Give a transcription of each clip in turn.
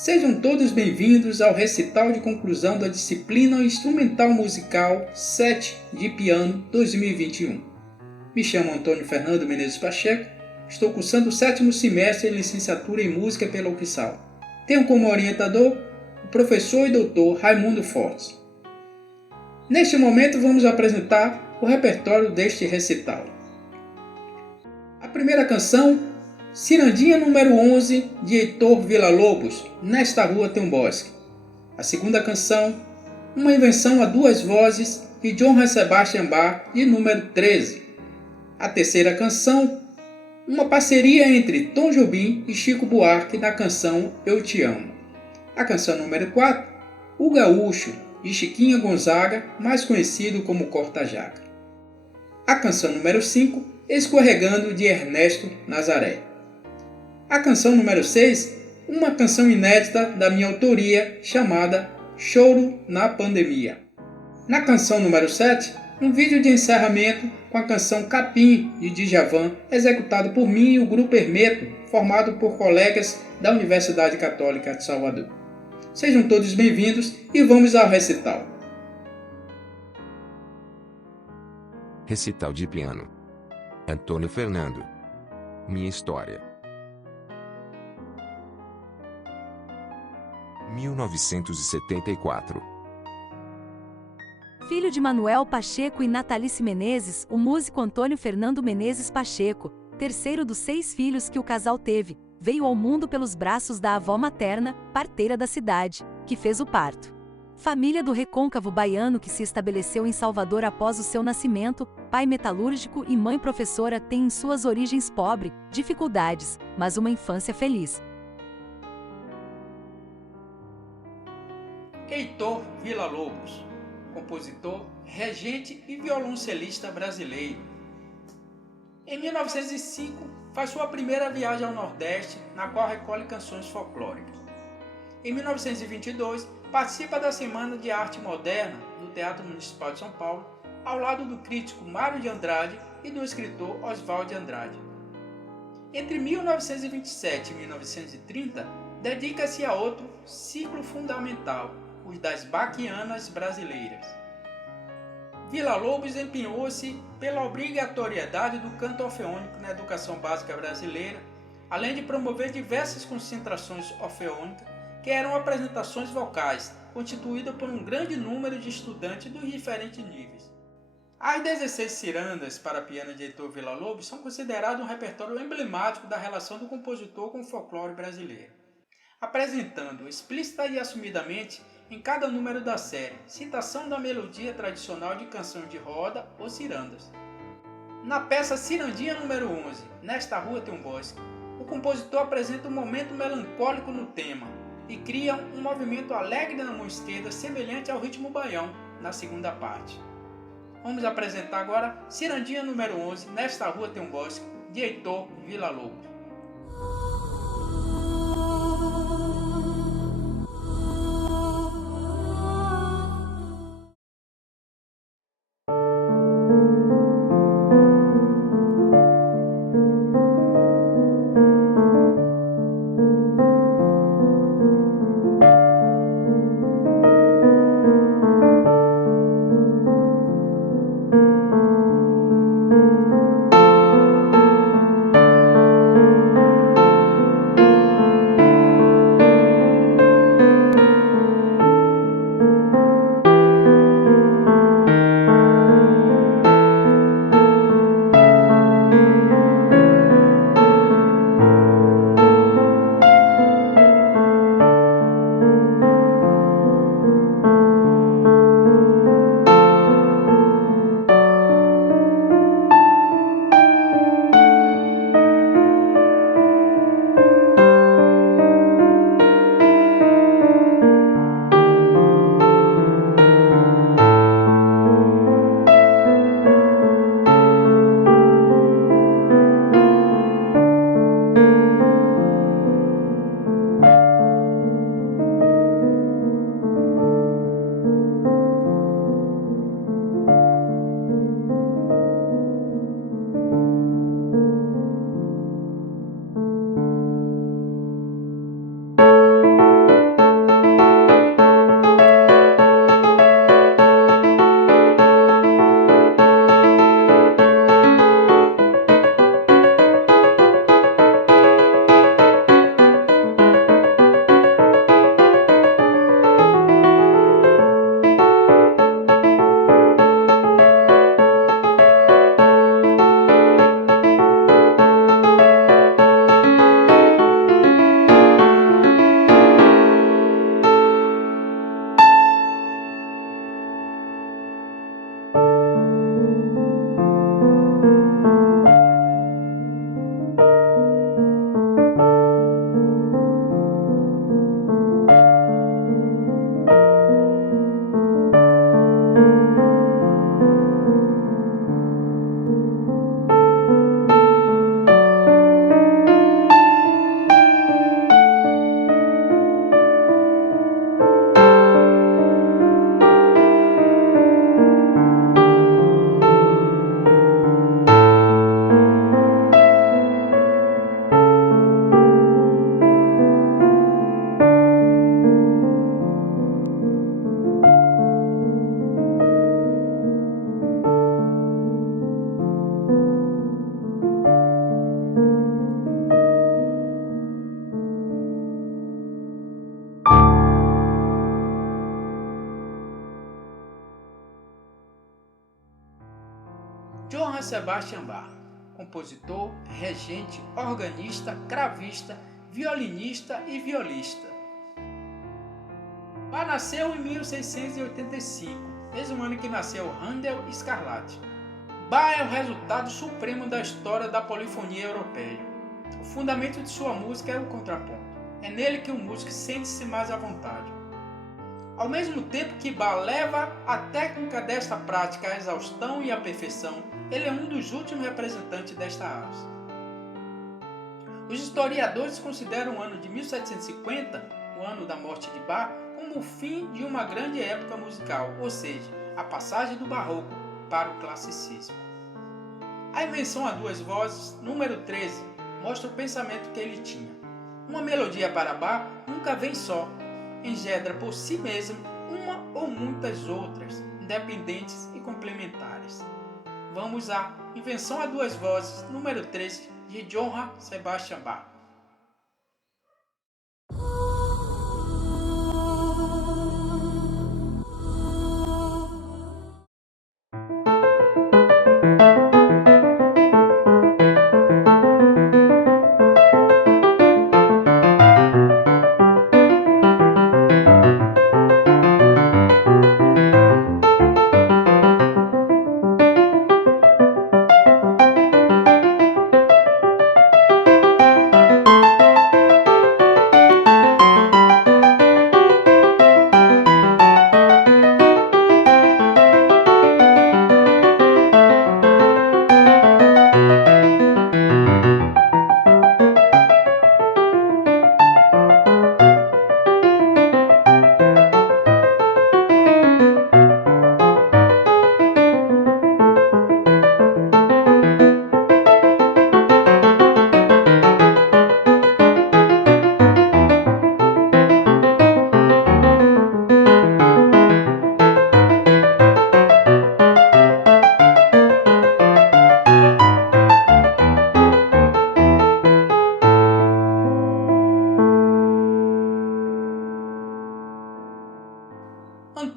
Sejam todos bem-vindos ao recital de conclusão da disciplina Instrumental Musical 7 de Piano 2021. Me chamo Antônio Fernando Menezes Pacheco, estou cursando o 7º semestre em Licenciatura em Música pela UFSAL. Tenho como orientador o professor e doutor Raimundo Fortes. Neste momento vamos apresentar o repertório deste recital. A primeira canção, Cirandinha número 11, de Heitor Villa-Lobos, Nesta Rua Tem um Bosque. A segunda canção, Uma Invenção a Duas Vozes, de Johann Sebastian Bach, de número 13. A terceira canção, uma parceria entre Tom Jobim e Chico Buarque na canção Eu Te Amo. A canção número 4, O Gaúcho, de Chiquinha Gonzaga, mais conhecido como Corta-Jaca. A canção número 5, Escorregando, de Ernesto Nazaré. A canção número 6, uma canção inédita da minha autoria chamada Choro na Pandemia. Na canção número 7, um vídeo de encerramento com a canção Capim, de Djavan, executado por mim e o Grupo Hermeto, formado por colegas da Universidade Católica de Salvador. Sejam todos bem-vindos e vamos ao recital. Recital de piano. Antônio Fernando. Minha história. 1974. Filho de Manuel Pacheco e Natalice Menezes, o músico Antônio Fernando Menezes Pacheco, terceiro dos 6 filhos que o casal teve, veio ao mundo pelos braços da avó materna, parteira da cidade, que fez o parto. Família do recôncavo baiano que se estabeleceu em Salvador após o seu nascimento, pai metalúrgico e mãe professora tem em suas origens pobre, dificuldades, mas uma infância feliz. Heitor Villa-Lobos, compositor, regente e violoncelista brasileiro. Em 1905, faz sua primeira viagem ao Nordeste, na qual recolhe canções folclóricas. Em 1922, participa da Semana de Arte Moderna no Teatro Municipal de São Paulo, ao lado do crítico Mário de Andrade e do escritor Oswald de Andrade. Entre 1927 e 1930, dedica-se a outro ciclo fundamental, os das Baquianas brasileiras. Villa-Lobos empenhou-se pela obrigatoriedade do canto orfeônico na educação básica brasileira, além de promover diversas concentrações orfeônicas, que eram apresentações vocais, constituídas por um grande número de estudantes dos diferentes níveis. As 16 cirandas para piano de Heitor Villa-Lobos são consideradas um repertório emblemático da relação do compositor com o folclore brasileiro, apresentando explícita e assumidamente em cada número da série citação da melodia tradicional de canção de roda ou cirandas. Na peça Cirandinha número 11, Nesta Rua Tem um Bosque, o compositor apresenta um momento melancólico no tema e cria um movimento alegre na mão esquerda semelhante ao ritmo baião na segunda parte. Vamos apresentar agora Cirandinha número 11, Nesta Rua Tem um Bosque, de Heitor Villa-Lobos. Johann Sebastian Bach, compositor, regente, organista, cravista, violinista e violista. Bach nasceu em 1685, mesmo ano que nasceu Handel e Scarlatti. Bach é o resultado supremo da história da polifonia europeia. O fundamento de sua música é o contraponto. É nele que o músico sente-se mais à vontade. Ao mesmo tempo que Bach leva a técnica desta prática à exaustão e à perfeição, ele é um dos últimos representantes desta arte. Os historiadores consideram o ano de 1750, o ano da morte de Bach, como o fim de uma grande época musical, ou seja, a passagem do barroco para o classicismo. A invenção a duas vozes, número 13, mostra o pensamento que ele tinha. Uma melodia para Bach nunca vem só, engendra por si mesma uma ou muitas outras, independentes e complementares. Vamos à Invenção a duas vozes, número 13, de Johann Sebastian Bach.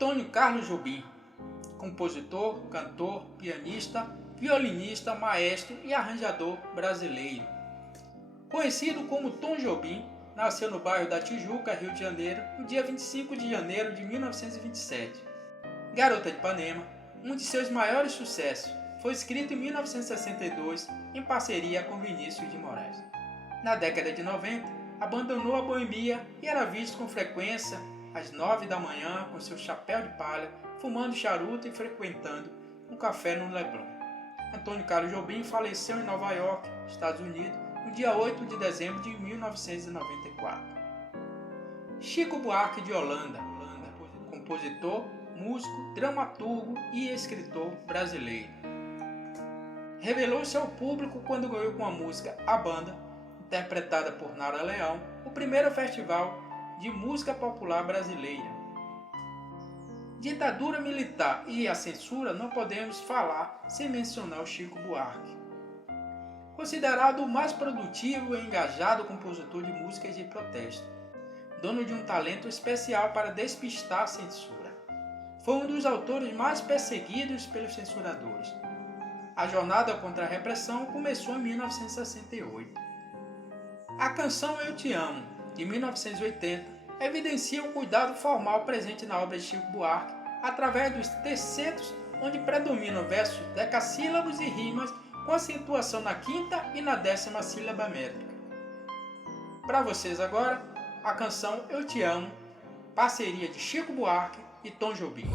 Antônio Carlos Jobim, compositor, cantor, pianista, violinista, maestro e arranjador brasileiro. Conhecido como Tom Jobim, nasceu no bairro da Tijuca, Rio de Janeiro, no dia 25 de janeiro de 1927. Garota de Ipanema, um de seus maiores sucessos, foi escrito em 1962 em parceria com Vinícius de Moraes. Na década de 90, abandonou a boemia e era visto com frequência às 9 da manhã com seu chapéu de palha, fumando charuto e frequentando um café no Leblon. Antônio Carlos Jobim faleceu em Nova York, Estados Unidos, no dia 8 de dezembro de 1994. Chico Buarque de Holanda, compositor, músico, dramaturgo e escritor brasileiro. Revelou-se ao público quando ganhou com a música A Banda, interpretada por Nara Leão, o primeiro festival de música popular brasileira. Ditadura militar e a censura não podemos falar sem mencionar o Chico Buarque. Considerado o mais produtivo e engajado compositor de músicas de protesto, dono de um talento especial para despistar a censura. Foi um dos autores mais perseguidos pelos censuradores. A jornada contra a repressão começou em 1968. A canção Eu Te Amo, de 1980, evidencia o cuidado formal presente na obra de Chico Buarque através dos tercetos, onde predominam versos decassílabos e rimas com acentuação na quinta e na 10ª sílaba métrica. Para vocês agora, a canção Eu Te Amo, parceria de Chico Buarque e Tom Jobim.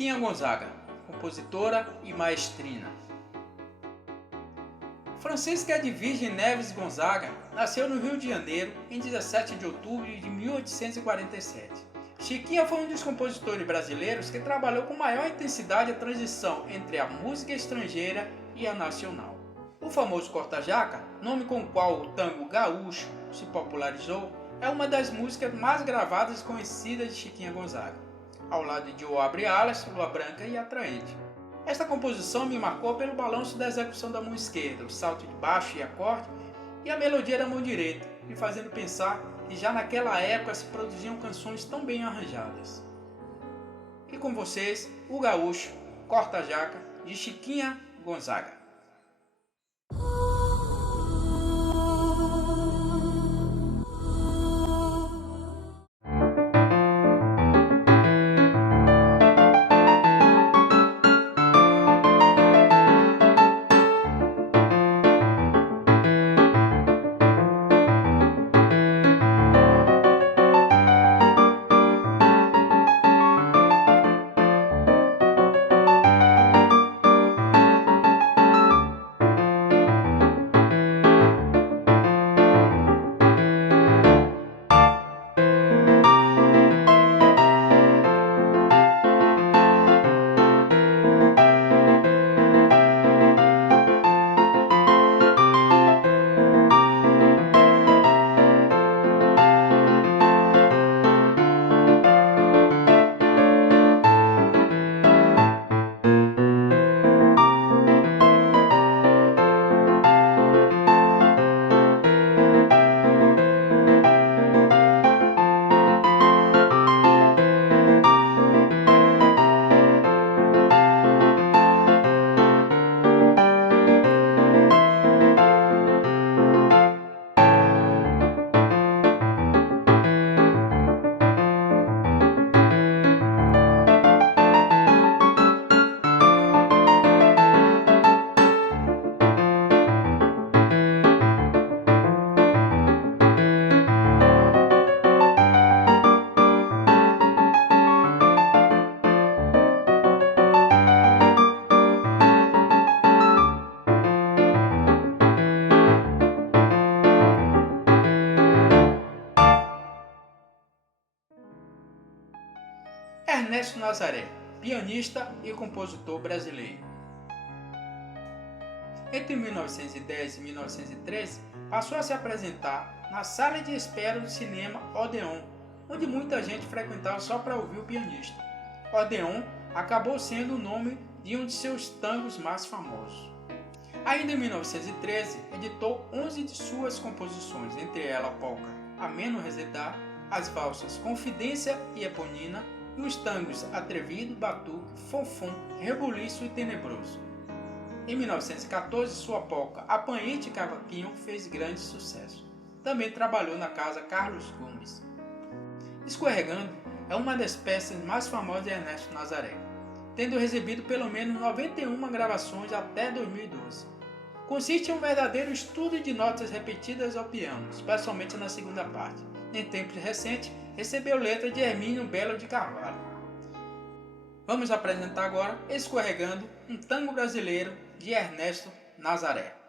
Chiquinha Gonzaga, compositora e maestrina. Francisca Edvige Neves Gonzaga nasceu no Rio de Janeiro em 17 de outubro de 1847. Chiquinha foi um dos compositores brasileiros que trabalhou com maior intensidade a transição entre a música estrangeira e a nacional. O famoso Corta-Jaca, nome com o qual o tango gaúcho se popularizou, é uma das músicas mais gravadas e conhecidas de Chiquinha Gonzaga, ao lado de O Abre Alas, Lua Branca e Atraente. Esta composição me marcou pelo balanço da execução da mão esquerda, o salto de baixo e acorde, e a melodia da mão direita, me fazendo pensar que já naquela época se produziam canções tão bem arranjadas. E com vocês, o gaúcho Corta-Jaca, de Chiquinha Gonzaga. Ernesto Nazaré, pianista e compositor brasileiro. Entre 1910 e 1913, passou a se apresentar na sala de espera do cinema Odeon, onde muita gente frequentava só para ouvir o pianista. Odeon acabou sendo o nome de um de seus tangos mais famosos. Ainda em 1913, editou 11 de suas composições, entre elas a polca Ameno Resedá, as valsas Confidência e Eponina, e os tangos Atrevido, Batuque, Fonfon, Rebuliço e Tenebroso. Em 1914, sua polca Apanhete e Cavaquinho fez grande sucesso. Também trabalhou na casa Carlos Gomes. Escorregando é uma das peças mais famosas de Ernesto Nazaré, tendo recebido pelo menos 91 gravações até 2012. Consiste em um verdadeiro estudo de notas repetidas ao piano, especialmente na segunda parte. Em tempos recentes, recebeu letra de Hermínio Belo de Carvalho. Vamos apresentar agora Escorregando, um tango brasileiro de Ernesto Nazaré.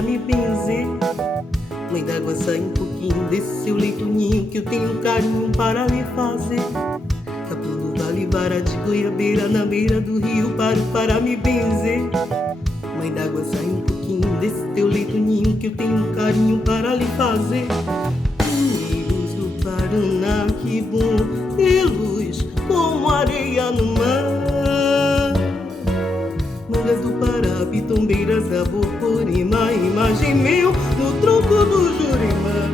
para me benzer. Mãe d'água, sai um pouquinho desse seu leito ninho, que eu tenho um carinho para lhe fazer. Capim do vale, vara de goiabeira, na beira do rio, paro para me benzer. Mãe d'água, sai um pouquinho desse teu leito ninho, que eu tenho um carinho para lhe fazer. Pinheiros do Paraná, que bom ter luz como areia no mar. Mangas do Pará, pitombeiras da Borborema, imagem meu no tronco do Jurema.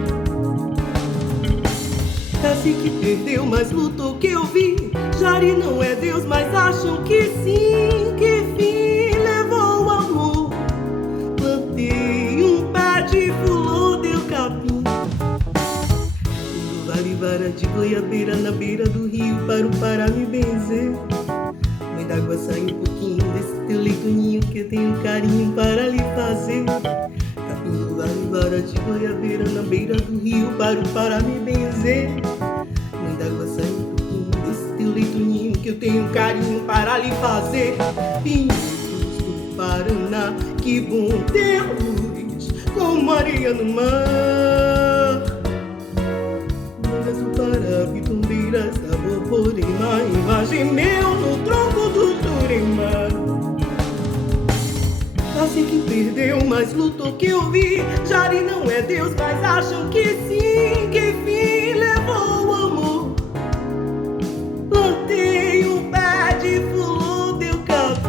Cacique perdeu, mas lutou que eu vi. Jari não é Deus, mas acham que sim. Que fim levou o amor? Plantei um pé de fulô, deu capim. Do vale, vara de goiabeira, na beira do rio, paro para me benzer. Mãe d'água, sai um pouquinho desse teu leito ninho, que eu tenho um carinho para lhe fazer. Capim do vale, vara de goiabeira, na beira do rio, paro para me benzer. Mãe d'água, sai um pouquinho desse teu leito ninho, que eu tenho um carinho para lhe fazer. Pinheiros do Paraná, que bom ter luz como areia no mar. Mangas do Pará, pitombeiras da Borborema, imagem meu no tronco do Jurema. Cacique perdeu, mas lutou que eu vi. Jari não é Deus, mas acham que sim. Que fim levou o amor? Plantei um pé de fulô, deu capim.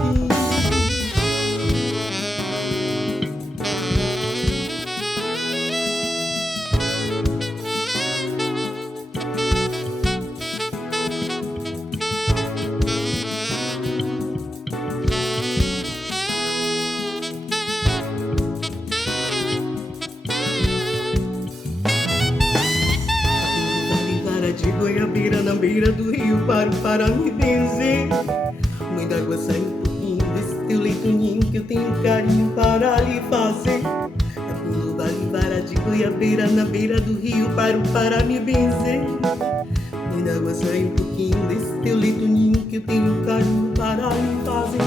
De goiabeira, na beira do rio, paro para me benzer. Mãe d'água, sai um pouquinho desse teu leito ninho, que eu tenho um carinho para lhe fazer. Capim do vale, vara de goiabeira, na beira do rio, paro para me benzer. Mãe d'água, sai um pouquinho desse teu leito ninho, que eu tenho um carinho para lhe fazer.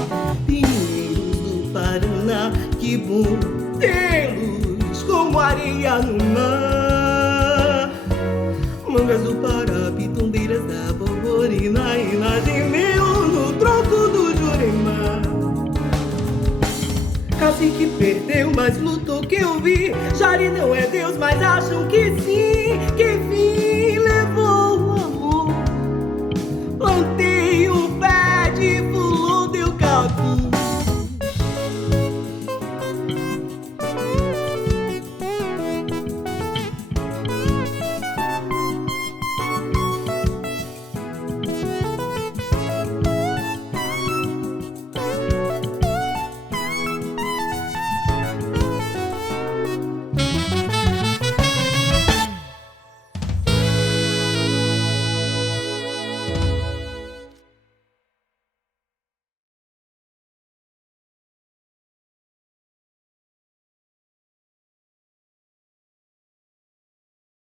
Pinheiros do Paraná, que bom ter luz como areia no mar. Mangas do Pará, pitombeiras da Borborema, imagem meu no tronco do Jurema. Cacique perdeu, mas lutou que eu vi. Jari não é Deus, mas acham que sim. Que fim levou o amor? Plantei